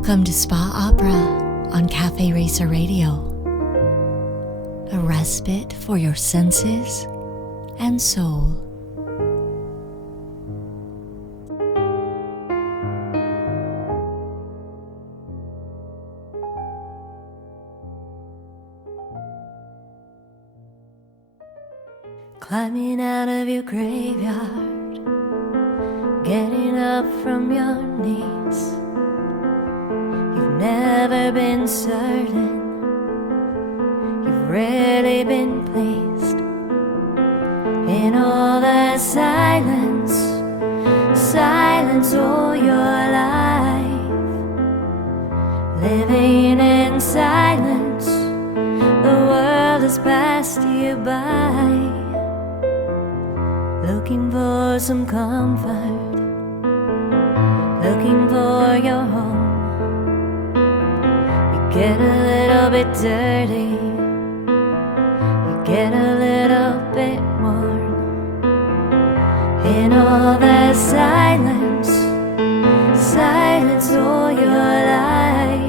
Welcome to Spa Opera on Cafe Racer Radio. A respite for your senses and soul. Climbing out of your graveyard, getting up from your knees. You've never been certain, you've rarely been pleased. In all the silence, silence all your life. Living in silence, the world has passed you by. Looking for some comfort, looking for your home. You get a little bit dirty, you get a little bit warm. In all the silence, silence all your life.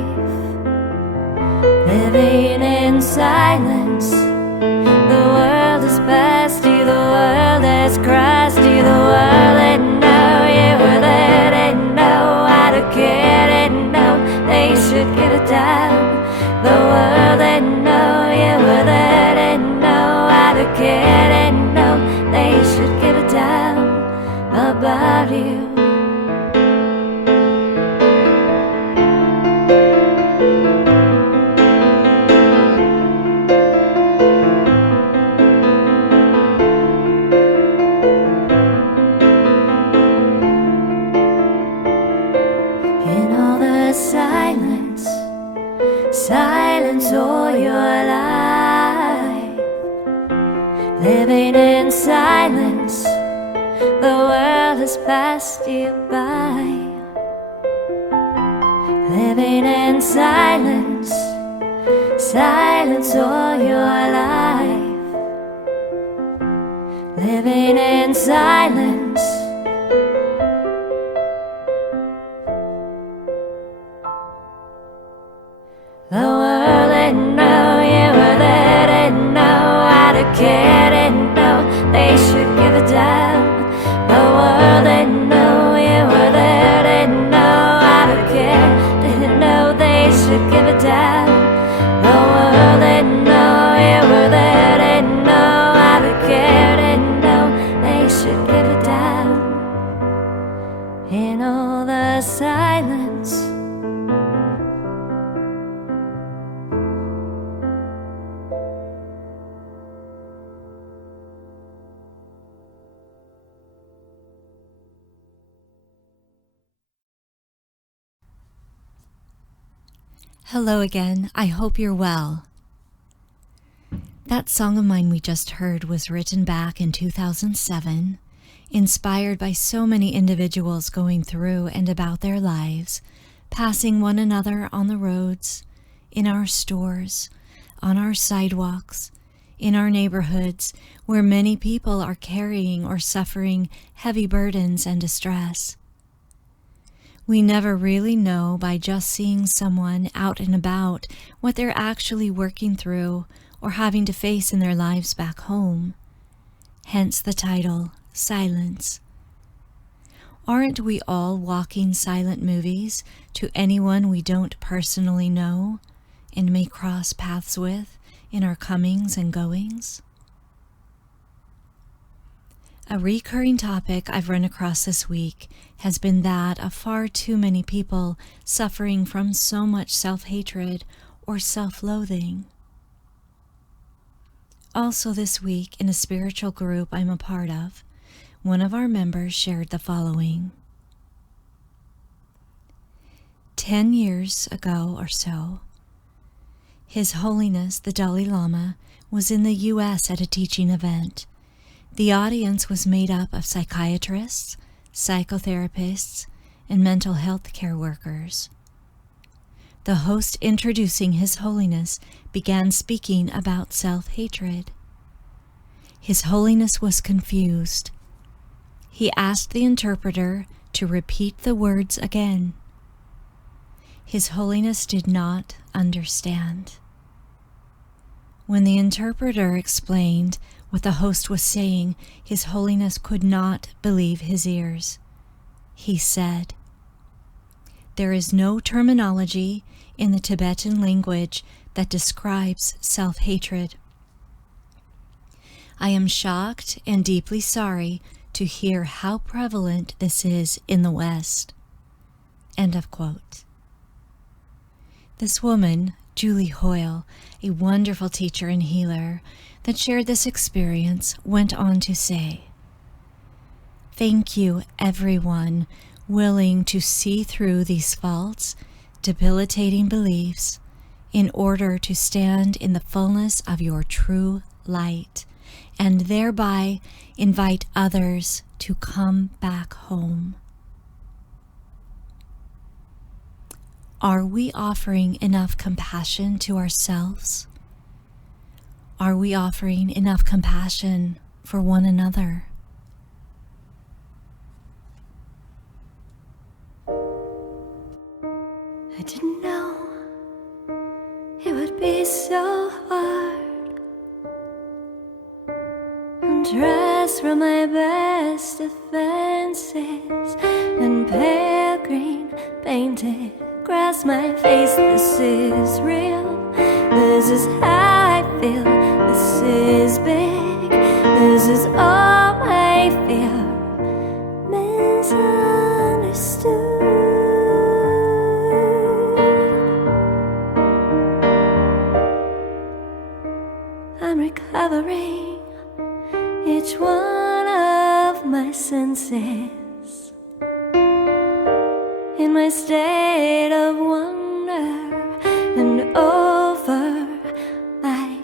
Living in silence, the world has passed you, the world has crossed you, the world didn't know you were there, didn't know how to care, didn't know they should give a damn. The world didn't know you were there, didn't know how to care, didn't know they should give a damn about you. Silence, silence all your life. Living in silence, the world has passed you by. Living in silence, silence all your life. Living in silence. The world didn't know you were there, didn't know how to care, didn't know they should give a damn. The world didn't know you were there, didn't know how to care, didn't know they should give a damn. The world didn't know you were there, didn't know how to care, didn't know they should give a damn. In all the silence, Hello again, I hope you're well. That song of mine we just heard was written back in 2007, inspired by so many individuals going through and about their lives, passing one another on the roads, in our stores, on our sidewalks, in our neighborhoods, where many people are carrying or suffering heavy burdens and distress. We never really know by just seeing someone out and about what they're actually working through or having to face in their lives back home. Hence the title, Silence. Aren't we all walking silent movies to anyone we don't personally know and may cross paths with in our comings and goings? A recurring topic I've run across this week has been that of far too many people suffering from so much self-hatred or self-loathing. Also this week, in a spiritual group I'm a part of, one of our members shared the following. 10 years ago or so, His Holiness the Dalai Lama was in the U.S. at a teaching event. The audience was made up of psychiatrists, psychotherapists, and mental health care workers. The host introducing His Holiness began speaking about self-hatred. His Holiness was confused. He asked the interpreter to repeat the words again. His Holiness did not understand. When the interpreter explained what the host was saying, His Holiness could not believe his ears. He said, "There is no terminology in the Tibetan language that describes self-hatred. I am shocked and deeply sorry to hear how prevalent this is in the West." End of quote. This woman, Julie Hoyle, a wonderful teacher and healer that shared this experience, went on to say, "Thank you, everyone willing to see through these false, debilitating beliefs in order to stand in the fullness of your true light and thereby invite others to come back home." Are we offering enough compassion to ourselves? Are we offering enough compassion for one another? I didn't know it would be so hard. Undress from my best defenses, then pale green painted across my face. This is real, this is how I feel, this is big, this is all I fear. Misunderstood. I'm recovering each one of my senses in my state of wonder and over my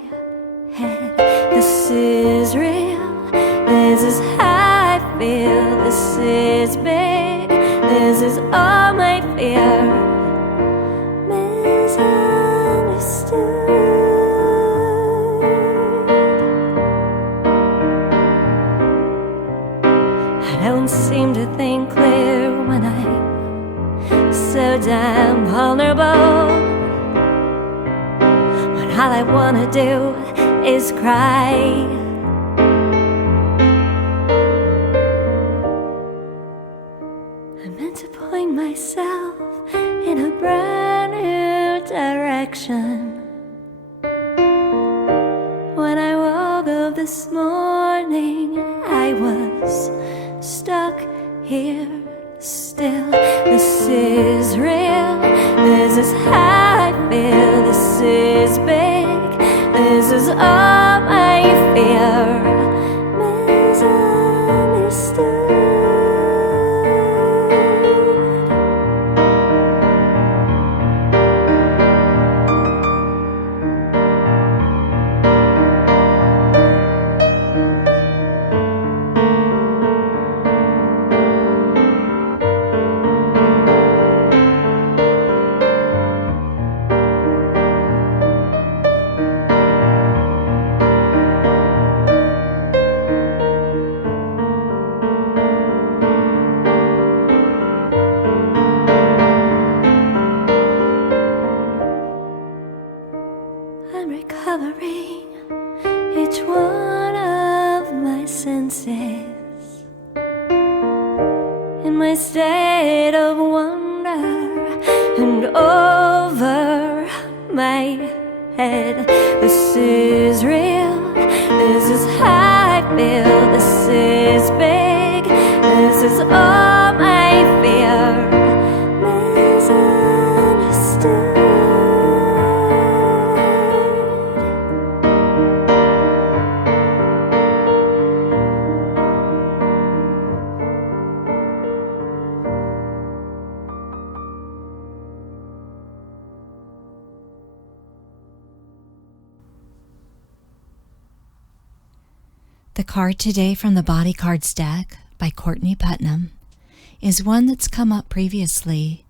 head. This is real, this is how I feel, this is big, this is all my fear. Misunderstood. I don't seem to think clear when I'm so damn vulnerable, when all I wanna do is cry. I meant to point myself in a brand new direction. When I woke up this morning, I was stuck here still. This is real, this is how I feel, this is big, this is all I fear. Misunderstood. I'm recovering each one of my senses in my state of wonder and over my head. This is real, this is how I feel, this is big, this is all my fear. Misunderstood. The card today from the Body Cards deck by Courtney Putnam is one that's come up previously.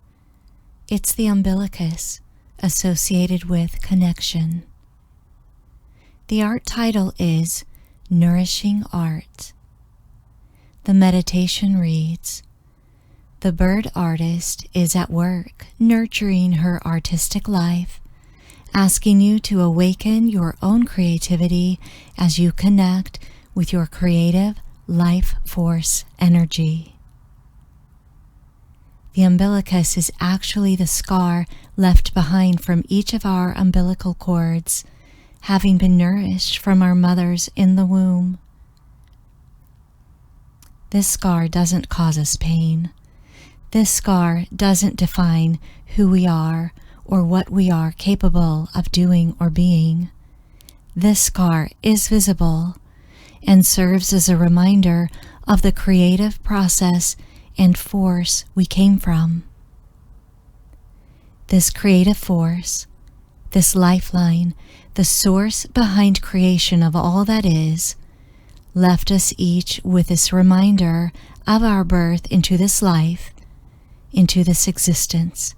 It's the umbilicus, associated with connection. The art title is Nourishing Art. The meditation reads, The bird artist is at work nurturing her artistic life, asking you to awaken your own creativity as you connect with your creative life force energy. The umbilicus is actually the scar left behind from each of our umbilical cords, having been nourished from our mothers in the womb. This scar doesn't cause us pain. This scar doesn't define who we are or what we are capable of doing or being. This scar is visible and serves as a reminder of the creative process and force we came from. This creative force, this lifeline, the source behind creation of all that is, left us each with this reminder of our birth into this life, into this existence.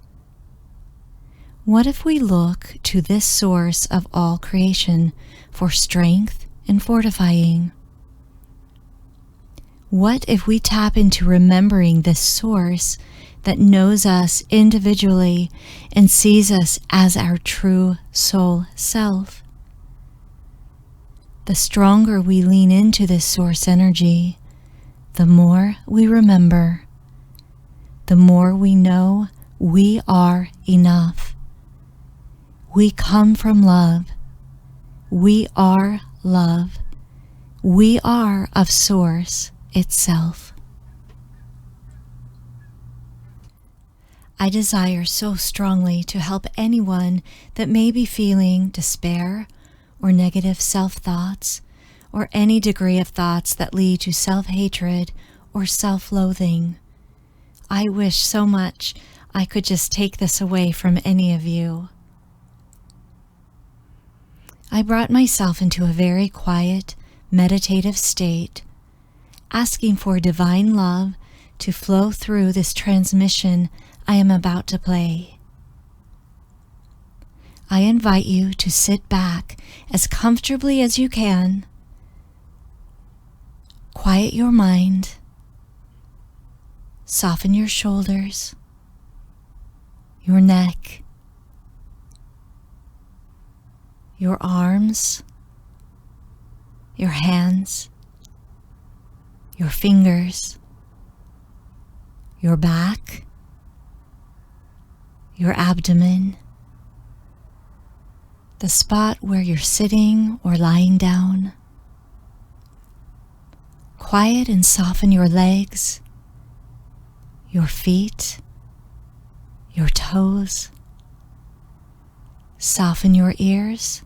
What if we look to this source of all creation for strength and fortifying? What if we tap into remembering this source that knows us individually and sees us as our true soul self? The stronger we lean into this source energy, the more we remember, the more we know we are enough. We come from love. We are love. We are of Source itself. I desire so strongly to help anyone that may be feeling despair or negative self-thoughts or any degree of thoughts that lead to self-hatred or self-loathing. I wish so much I could just take this away from any of you. I brought myself into a very quiet, meditative state, asking for divine love to flow through this transmission I am about to play. I invite you to sit back as comfortably as you can, quiet your mind, soften your shoulders, your neck, your arms, your hands, your fingers, your back, your abdomen, the spot where you're sitting or lying down. Quiet and soften your legs, your feet, your toes. Soften your ears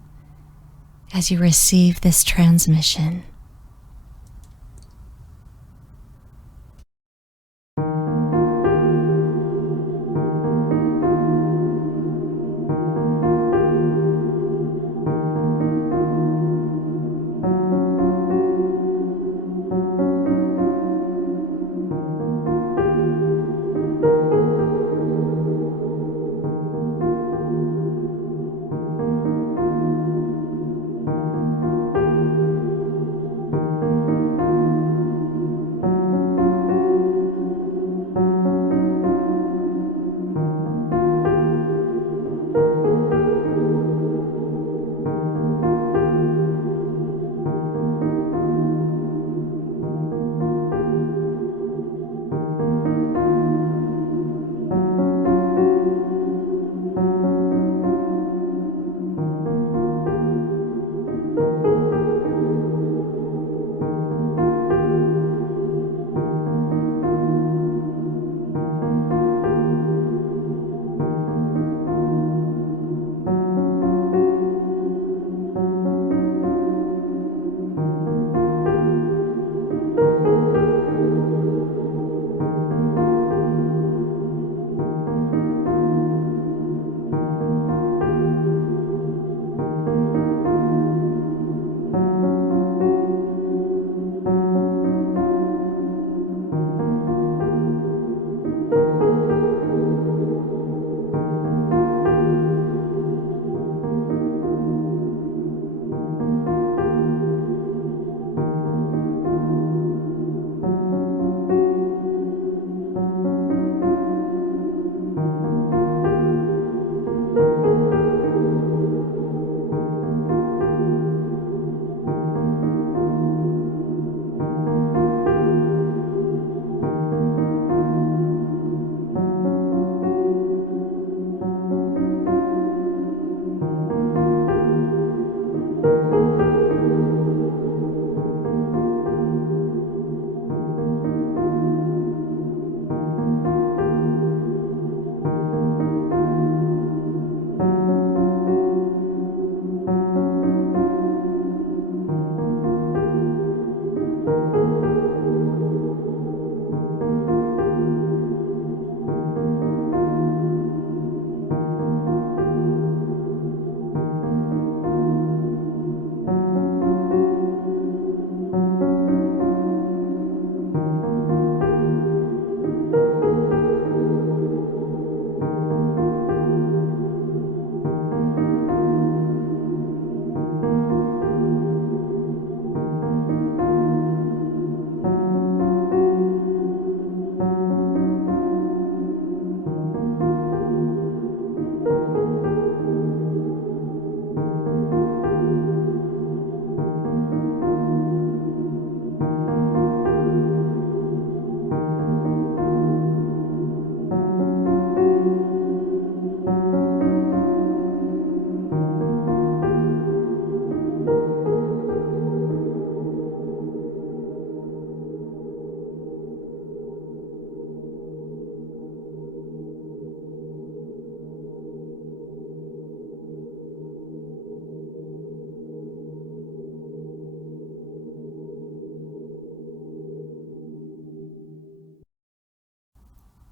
as you receive this transmission.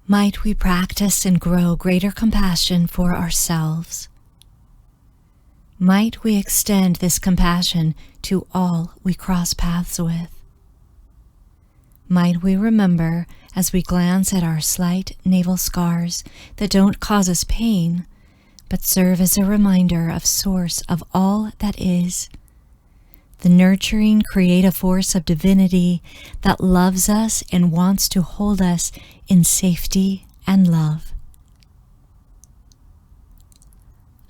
Might we practice and grow greater compassion for ourselves. Might we extend this compassion to all we cross paths with. Might we remember, as we glance at our slight navel scars that don't cause us pain, but serve as a reminder of source of all that is, the nurturing creative force of divinity that loves us and wants to hold us in safety and love.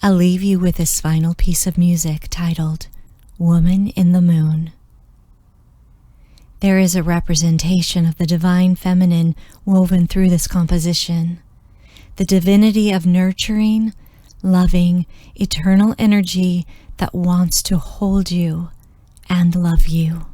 I'll leave you with this final piece of music titled Woman in the Moon. There is a representation of the divine feminine woven through this composition, the divinity of nurturing, loving, eternal energy that wants to hold you and love you.